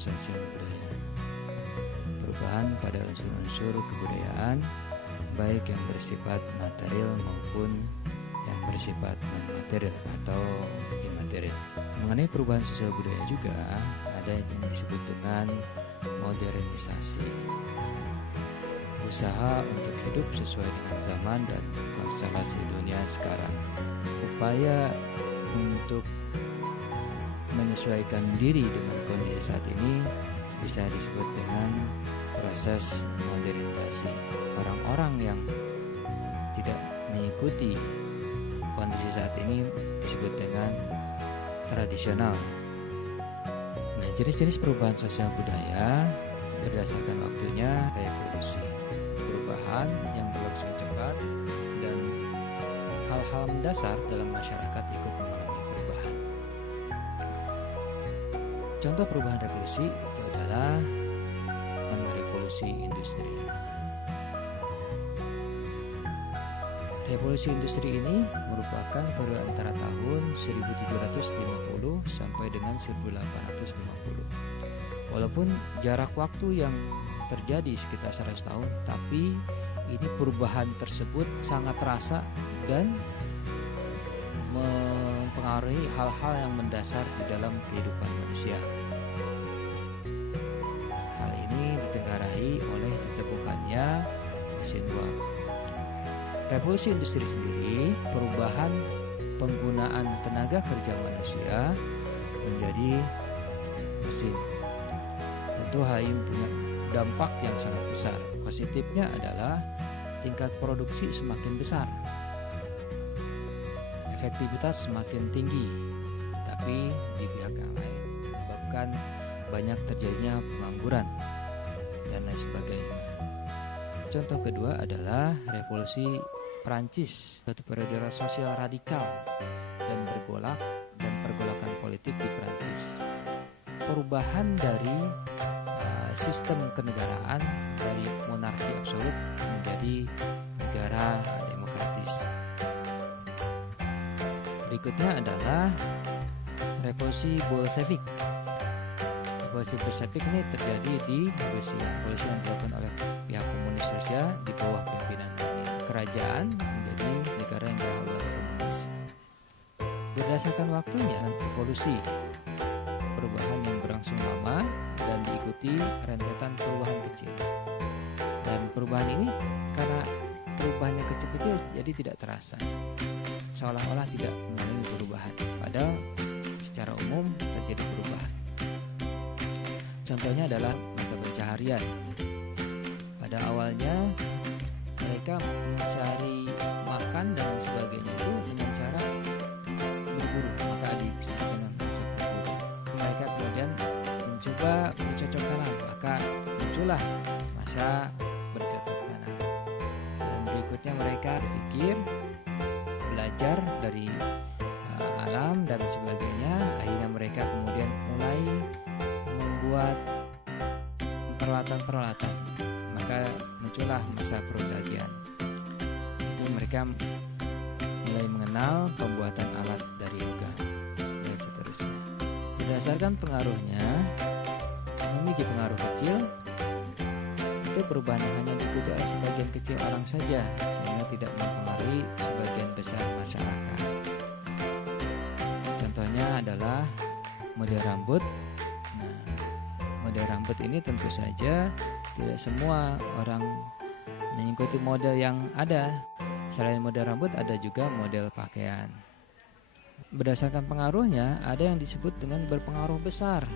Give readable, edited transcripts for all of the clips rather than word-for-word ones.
sosial budaya. Perubahan pada unsur-unsur kebudayaan, baik yang bersifat material maupun yang bersifat non-material atau imaterial. Mengenai perubahan sosial budaya juga ada yang disebut dengan modernisasi. Usaha untuk hidup sesuai dengan zaman dan konstelasi dunia sekarang. Upaya untuk menyesuaikan diri dengan kondisi saat ini bisa disebut dengan proses modernisasi. Orang-orang yang tidak mengikuti kondisi saat ini disebut dengan tradisional. Nah, jenis-jenis perubahan sosial budaya berdasarkan waktunya revolusi. Perubahan yang berlangsung cepat dan hal-hal mendasar dalam masyarakat ikut mengalami perubahan. Contoh perubahan revolusi itu adalah revolusi industri. Revolusi industri ini merupakan periode antara tahun 1750 sampai dengan 1850. Walaupun jarak waktu yang terjadi sekitar 100 tahun, tapi ini perubahan tersebut sangat terasa dan mempengaruhi hal-hal yang mendasar di dalam kehidupan manusia. Hal ini ditenggarai oleh ditemukannya mesin uap. Revolusi industri sendiri perubahan penggunaan tenaga kerja manusia menjadi mesin. Tentu hal ini punya dampak yang sangat besar. Positifnya adalah tingkat produksi semakin besar, efektivitas semakin tinggi, tapi di pihak yang lain menyebabkan banyak terjadinya pengangguran dan lain sebagainya. Contoh kedua adalah revolusi Prancis, suatu periode sosial radikal dan pergolakan politik di Prancis. Perubahan dari sistem kenegaraan dari monarki absolut menjadi negara demokratis. Berikutnya adalah revolusi Bolshevik. Revolusi Bolshevik ini terjadi di Rusia. Revolusi yang dilakukan oleh pihak komunis Rusia di bawah pimpinan kerajaan menjadi negara yang berhaluan komunis. Berdasarkan waktunya dan evolusi perubahan yang berlangsung lama dan diikuti rentetan perubahan kecil. Dan perubahan ini karena perubahannya kecil-kecil jadi tidak terasa, seolah-olah tidak mengalami perubahan, padahal secara umum terjadi perubahan. Contohnya adalah mata pencaharian. Pada awalnya mereka mencari makan dan sebagainya itu dengan cara berburu, maka disebut dengan masa berburu. Mereka kemudian mencoba bercocok tanam, maka muncullah masa bercocok tanam. Dan berikutnya mereka berpikir, belajar dari alam dan sebagainya. Akhirnya mereka kemudian mulai membuat peralatan-peralatan, maka muncullah masa perdagangan. Itu mereka mulai mengenal pembuatan alat dari logam dan seterusnya. Berdasarkan pengaruhnya, memiliki pengaruh kecil, itu perubahan yang hanya diikuti oleh sebagian kecil orang saja, sehingga tidak mempengaruhi sebagian besar masyarakat. Contohnya adalah model rambut. Nah, model rambut ini tentu saja tidak semua orang mengikuti model yang ada. Selain model rambut, ada juga model pakaian. Berdasarkan pengaruhnya, ada yang disebut dengan berpengaruh besar.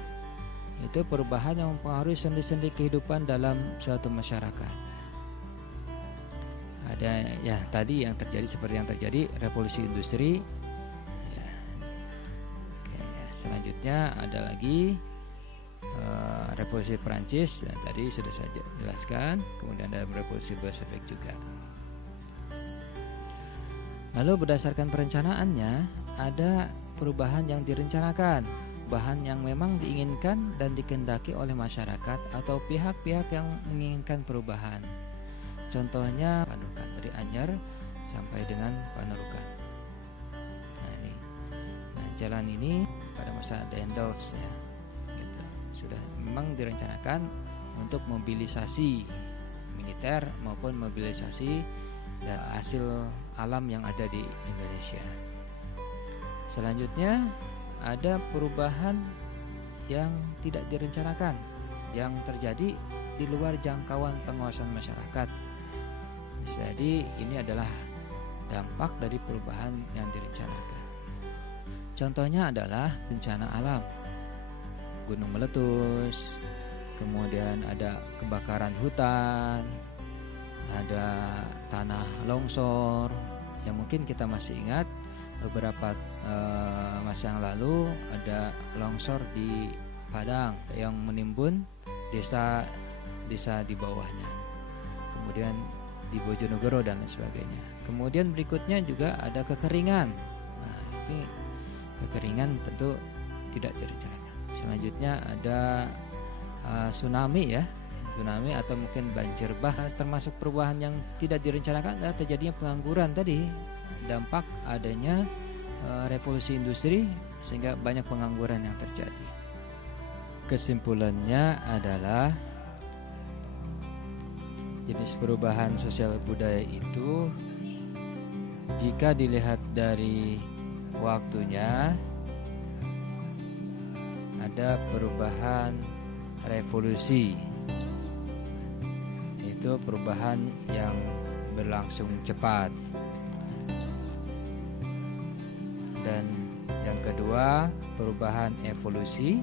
Itu perubahan yang mempengaruhi sendi-sendi kehidupan dalam suatu masyarakat. Ada ya tadi yang terjadi seperti yang terjadi revolusi industri. Ya. Oke, selanjutnya ada lagi revolusi Prancis, tadi sudah saya jelaskan. Kemudian ada revolusi Bolshevik juga. Lalu berdasarkan perencanaannya, ada perubahan yang direncanakan, perubahan yang memang diinginkan dan dikehendaki oleh masyarakat atau pihak-pihak yang menginginkan perubahan. Contohnya Panukan, dari Anyar sampai dengan Panerukan. Nah, jalan ini pada masa Daendels ya, gitu. sudah memang direncanakan untuk mobilisasi militer maupun mobilisasi hasil alam yang ada di Indonesia. Selanjutnya ada perubahan yang tidak direncanakan yang terjadi di luar jangkauan pengawasan masyarakat. Jadi ini adalah dampak dari perubahan yang direncanakan. Contohnya adalah bencana alam, gunung meletus, kemudian ada kebakaran hutan, ada tanah longsor, yang mungkin kita masih ingat beberapa masa yang lalu ada longsor di Padang yang menimbun desa di bawahnya, kemudian di Bojonegoro dan lain sebagainya. Kemudian berikutnya juga ada kekeringan. Nah, ini kekeringan tentu tidak direncanakan. Selanjutnya ada tsunami atau mungkin banjir bah, termasuk perubahan yang tidak direncanakan adalah terjadinya pengangguran tadi, dampak adanya revolusi industri sehingga banyak pengangguran yang terjadi. Kesimpulannya adalah jenis perubahan sosial budaya itu jika dilihat dari waktunya ada perubahan revolusi, itu perubahan yang berlangsung cepat, dan yang kedua perubahan evolusi,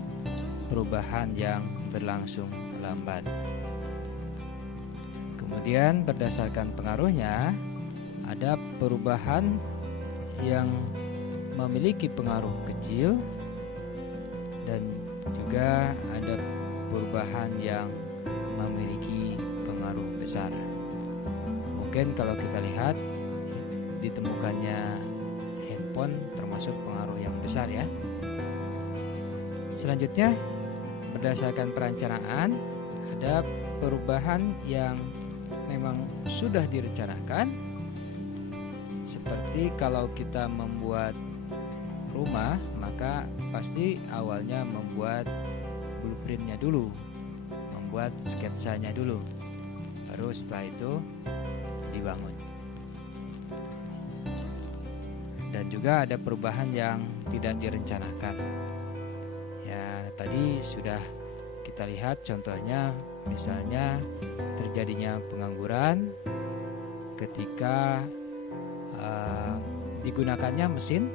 perubahan yang berlangsung lambat. Kemudian berdasarkan pengaruhnya ada perubahan yang memiliki pengaruh kecil dan juga ada perubahan yang memiliki pengaruh besar. Mungkin kalau kita lihat ditemukannya handphone termasuk pengaruh yang besar ya. Selanjutnya berdasarkan perencanaan ada perubahan yang memang sudah direncanakan, seperti kalau kita membuat rumah maka pasti awalnya membuat blueprintnya dulu, membuat sketsanya dulu, baru setelah itu dibangun. Dan juga ada perubahan yang tidak direncanakan. Ya, tadi sudah kita lihat contohnya, misalnya terjadinya pengangguran ketika digunakannya mesin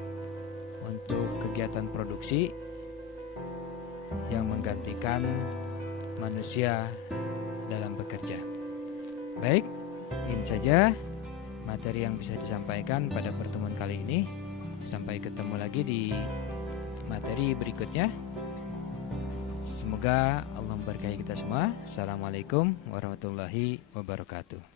untuk kegiatan produksi yang menggantikan manusia dalam bekerja. Baik, ini saja materi yang bisa disampaikan pada pertemuan kali ini. Sampai ketemu lagi di materi berikutnya. Semoga Allah memberkahi kita semua. Assalamualaikum warahmatullahi wabarakatuh.